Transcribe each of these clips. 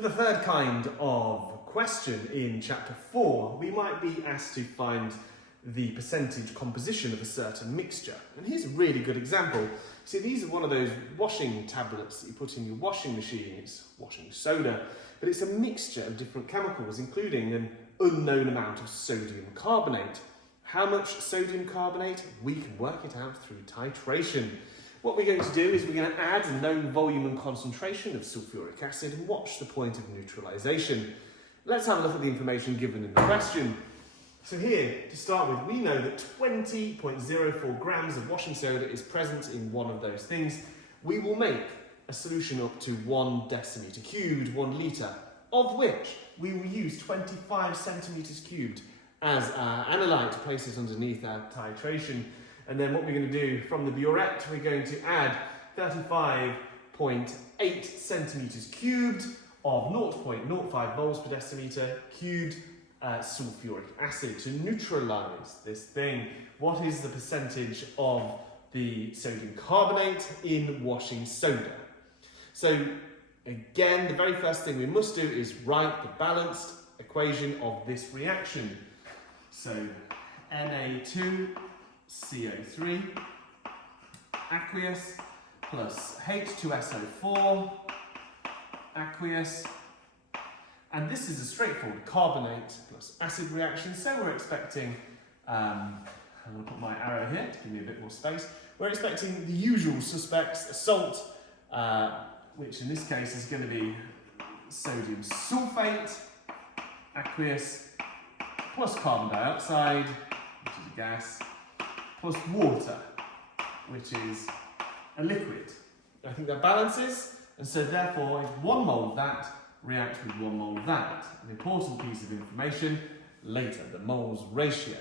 For the third kind of question in chapter 4, we might be asked to find the percentage composition of a certain mixture. And here's a really good example. See, these are one of those washing tablets that you put in your washing machine. It's washing soda, but it's a mixture of different chemicals, including an unknown amount of sodium carbonate. How much sodium carbonate? We can work it out through titration. What we're going to do is we're going to add a known volume and concentration of sulfuric acid and watch the point of neutralisation. Let's have a look at the information given in the question. So here, to start with, we know that 20.04 grams of washing soda is present in one of those things. We will make a solution up to 1 decimetre cubed, 1 litre, of which we will use 25 centimetres cubed as our analyte to place it underneath our titration. And then what we're going to do from the burette, we're going to add 35.8 centimetres cubed of 0.05 moles per decimetre cubed sulfuric acid to neutralise this thing. What is the percentage of the sodium carbonate in washing soda? So again, the very first thing we must do is write the balanced equation of this reaction. So Na2CO3 aqueous plus H2SO4 aqueous, and this is a straightforward carbonate plus acid reaction, so we're expecting, I'm going to put my arrow here to give me a bit more space, we're expecting the usual suspects, a salt, which in this case is going to be sodium sulfate aqueous plus carbon dioxide, which is a gas, plus water, which is a liquid. I think that balances, and so therefore if 1 mole of that reacts with 1 mole of that. An important piece of information later, the moles ratio.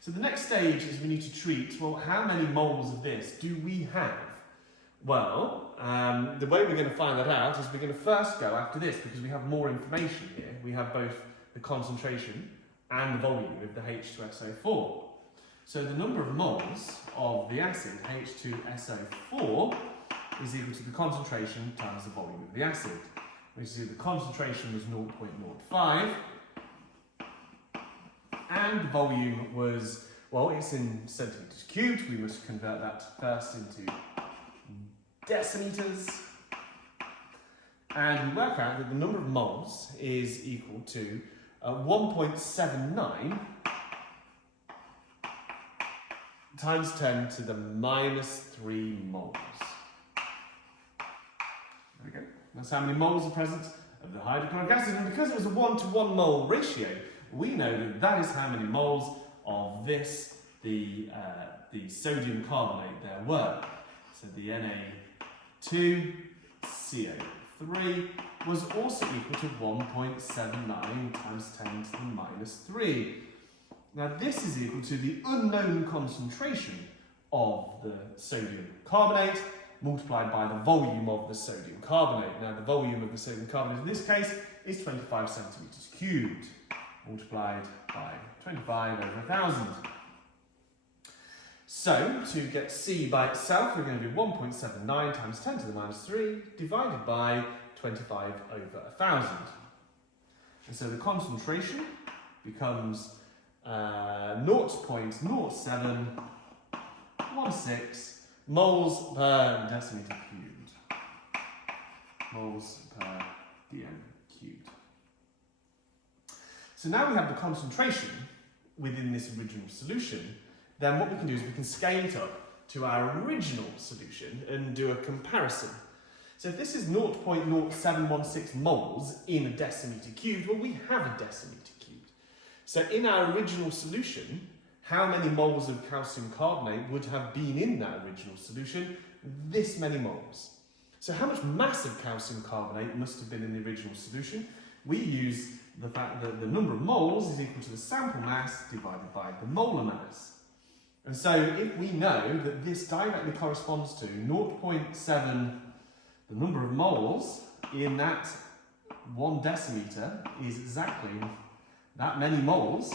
So the next stage is we need to treat, well, how many moles of this do we have? Well, the way we're going to find that out is we're going to first go after this, because we have more information here. We have both the concentration and the volume of the H2SO4. So the number of moles of the acid H2SO4 is equal to the concentration times the volume of the acid, which is the concentration was 0.05 and the volume was, well, it's in centimetres cubed. We must convert that first into decimeters, and we work out that the number of moles is equal to 1.79 times 10 to the minus 3 moles. There we go. That's how many moles are present of the hydrochloric acid, and because it was a 1-to-1 mole ratio, we know that that is how many moles of this, the sodium carbonate there were. So the Na2CO3 was also equal to 1.79 times 10 to the minus 3. Now this is equal to the unknown concentration of the sodium carbonate multiplied by the volume of the sodium carbonate. Now the volume of the sodium carbonate in this case is 25 centimetres cubed multiplied by 25 over 1,000. So to get C by itself, we're going to do 1.79 times 10 to the minus 3 divided by 25 over 1,000. And so the concentration becomes 0.0716 moles per decimetre cubed. Moles per dm cubed. So now we have the concentration within this original solution. Then what we can do is we can scale it up to our original solution and do a comparison. So if this is 0.0716 moles in a decimetre cubed, well, we have a decimetre cubed. So in our original solution, how many moles of calcium carbonate would have been in that original solution? This many moles. So how much mass of calcium carbonate must have been in the original solution? We use the fact that the number of moles is equal to the sample mass divided by the molar mass. And so if we know that this directly corresponds to 0.7, the number of moles in that 1 decimetre is exactly that many moles,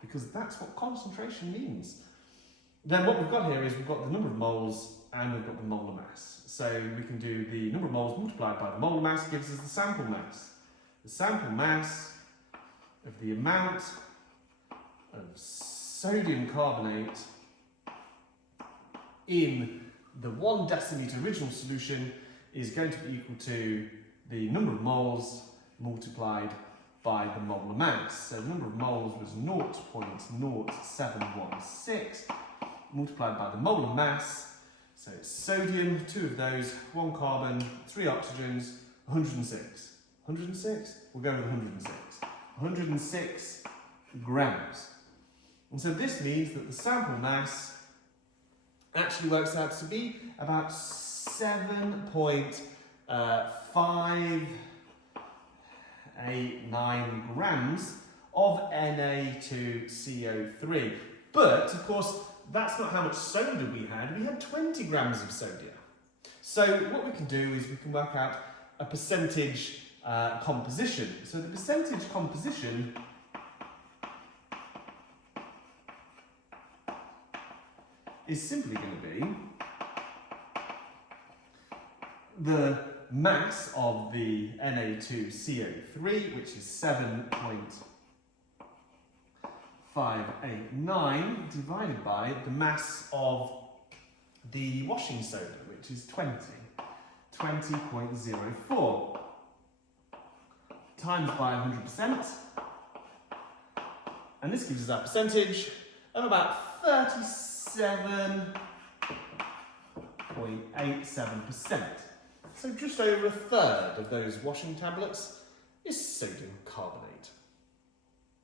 because that's what concentration means. Then what we've got here is we've got the number of moles and we've got the molar mass. So we can do the number of moles multiplied by the molar mass gives us the sample mass. The sample mass of the amount of sodium carbonate in the 1 deciliter original solution is going to be equal to the number of moles multiplied by the molar mass. So the number of moles was 0.0716 multiplied by the molar mass. So it's sodium, 2 of those, 1 carbon, 3 oxygens, 106. 106? We'll go with 106. 106 grams. And so this means that the sample mass actually works out to be about 7.589 grams of Na2CO3. But, of course, that's not how much soda we had. We had 20 grams of soda. So what we can do is we can work out a percentage composition. So the percentage composition is simply going to be the mass of the Na2CO3, which is 7.589, divided by the mass of the washing soda, which is 20.04, times by 100%, and this gives us our percentage of about 37.87%. So just over a third of those washing tablets is sodium carbonate.